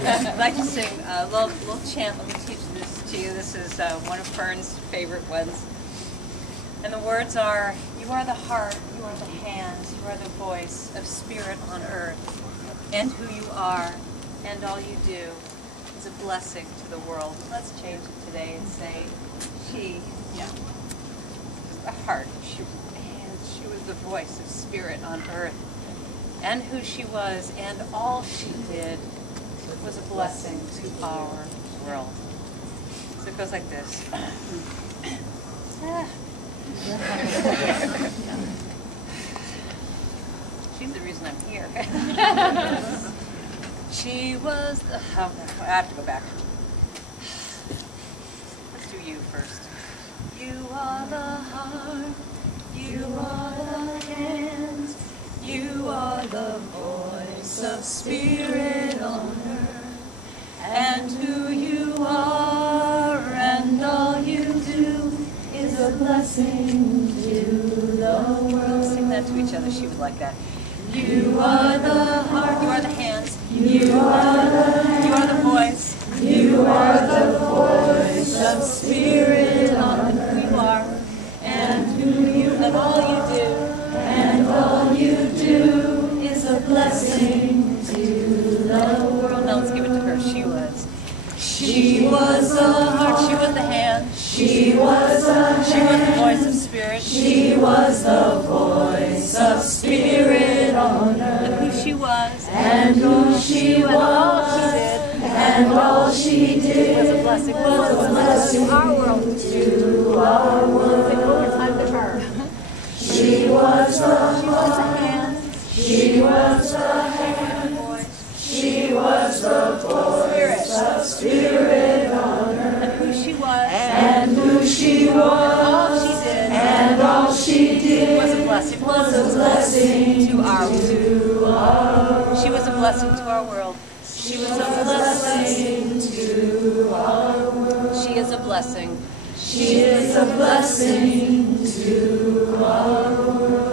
I'd like to sing a little chant. Let me teach this to you. This is one of Fern's favorite ones. And the words are, you are the heart, you are the hands, you are the voice of spirit on earth. And who you are, and all you do, is a blessing to the world. Let's change it today and say, she was the heart, she was the hands, she was the voice of spirit on earth. And who she was, and all she did, was a blessing to our world. So it goes like this. She's the reason I'm here. She was the... Oh, I have to go back. Let's do you first. You are the heart, you are the hands, you are the voice of spirit on earth. And who you are and all you do is a blessing to the world. Sing that to each other. She would like that. You are the heart, you are the hands, you are the voice, you are the voice of spirit on earth. Who you are, and who you and all you do, and all you do is a blessing to the world. Now let's give it to her. She was the heart, she was the hand, she was the voice of spirit, she was the voice of spirit on earth. And who she was, and all she did, was a blessing to our world. To our world. Sing one more time to her. She was the hand, she was the hand, she was the voice of spirit on earth. And who she was, and all she did, was a blessing to our world. She was a blessing to our world. She was a blessing to our world. She is a blessing. She is a blessing to our world.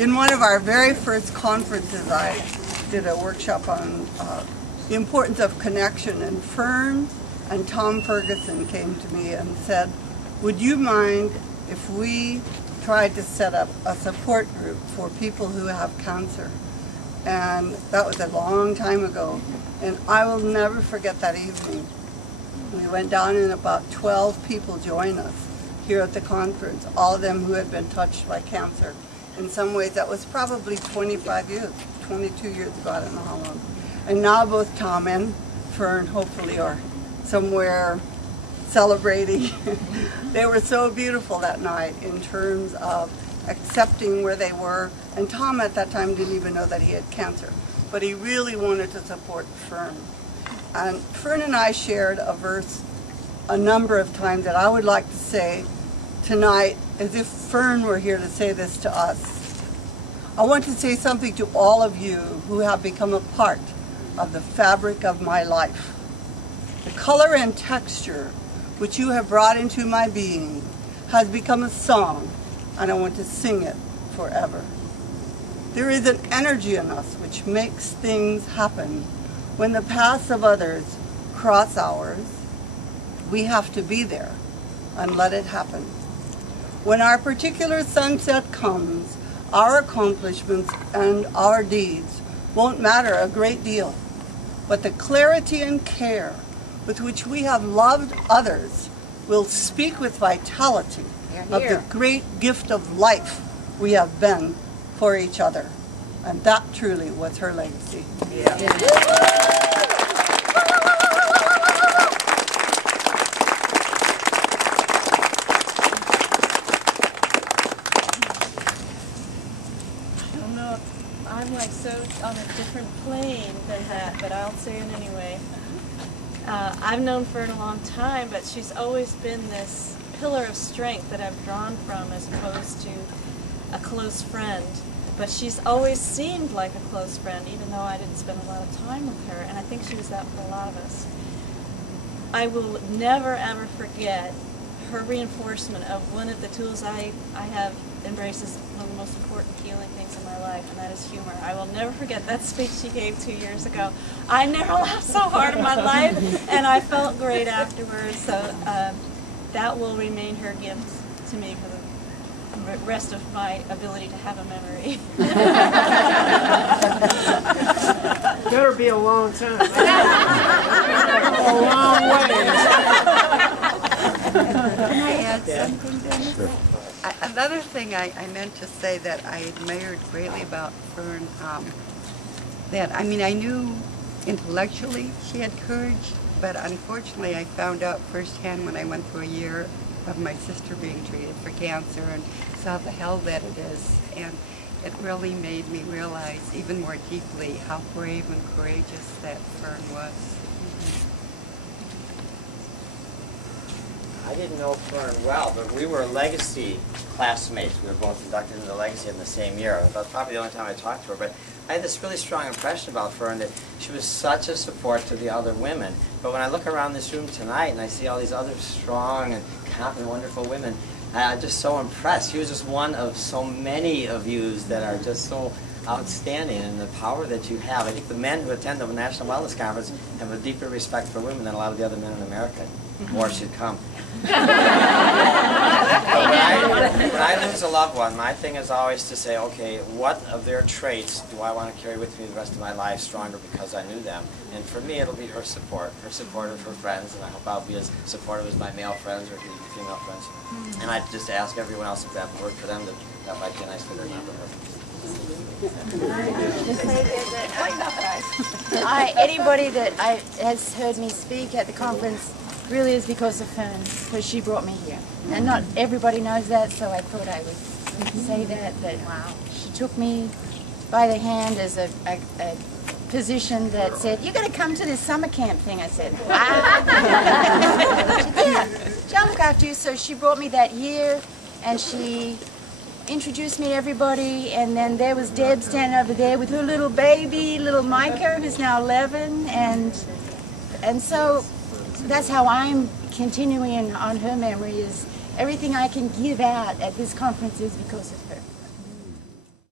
In one of our very first conferences, I did a workshop on the importance of connection, and Fern and Tom Ferguson came to me and said, would you mind if we tried to set up a support group for people who have cancer? And that was a long time ago, and I will never forget that evening. We went down and about 12 people joined us here at the conference, all of them who had been touched by cancer. In some ways, that was probably 25 years, 22 years ago, I don't know how long. And now both Tom and Fern, hopefully, are somewhere celebrating. They were so beautiful that night in terms of accepting where they were. And Tom at that time didn't even know that he had cancer, but he really wanted to support Fern. And Fern and I shared a verse a number of times that I would like to say tonight, as if Fern were here to say this to us. I want to say something to all of you who have become a part of the fabric of my life. The color and texture which you have brought into my being has become a song, and I want to sing it forever. There is an energy in us which makes things happen. When the paths of others cross ours, we have to be there and let it happen. When our particular sunset comes, our accomplishments and our deeds won't matter a great deal, but the clarity and care with which we have loved others will speak with vitality of the great gift of life we have been for each other. And that truly was her legacy. Yeah. I'm like so on a different plane than that, but I'll say it anyway. I've known Fern a long time, but she's always been this pillar of strength that I've drawn from as opposed to a close friend. But she's always seemed like a close friend, even though I didn't spend a lot of time with her, and I think she was that for a lot of us. I will never ever forget her reinforcement of one of the tools I have embraced as one of the most important healing things in my life, and that is humor. I will never forget that speech she gave 2 years ago. I never laughed so hard in my life, and I felt great afterwards, so that will remain her gift to me for the rest of my ability to have a memory. Better be a long time. A long way. Can I add something, Dennis? Sure. Another thing I meant to say that I admired greatly about Fern, I knew intellectually she had courage, but unfortunately I found out firsthand when I went through a year of my sister being treated for cancer and saw the hell that it is, and it really made me realize even more deeply how brave and courageous that Fern was. I didn't know Fern well, but we were legacy classmates. We were both inducted into legacy in the same year. That's probably the only time I talked to her, but I had this really strong impression about Fern that she was such a support to the other women. But when I look around this room tonight and I see all these other strong and confident, wonderful women, I'm just so impressed. She was just one of so many of you that are just so outstanding, and the power that you have. I think the men who attend the National Wellness Conference have a deeper respect for women than a lot of the other men in America. More should come. When I lose a loved one, my thing is always to say, okay, what of their traits do I want to carry with me the rest of my life stronger because I knew them? And for me, it'll be her support of her friends, and I hope I'll be as supportive as my male friends or female friends. And I just ask everyone else if that would work for them, that might be a nice way to remember her. Anybody that has heard me speak at the conference really is because of Fern, because she brought me here. And not everybody knows that, so I thought I would say that wow, she took me by the hand as a physician that said, "You're going to come to this summer camp thing." I said, "Wow." Yeah, she'll look after you. So she brought me that year, and she introduced me to everybody, and then there was Deb standing over there with her little baby, little Micah, who's now 11, and so that's how I'm continuing on her memory, is everything I can give out at this conference is because of her.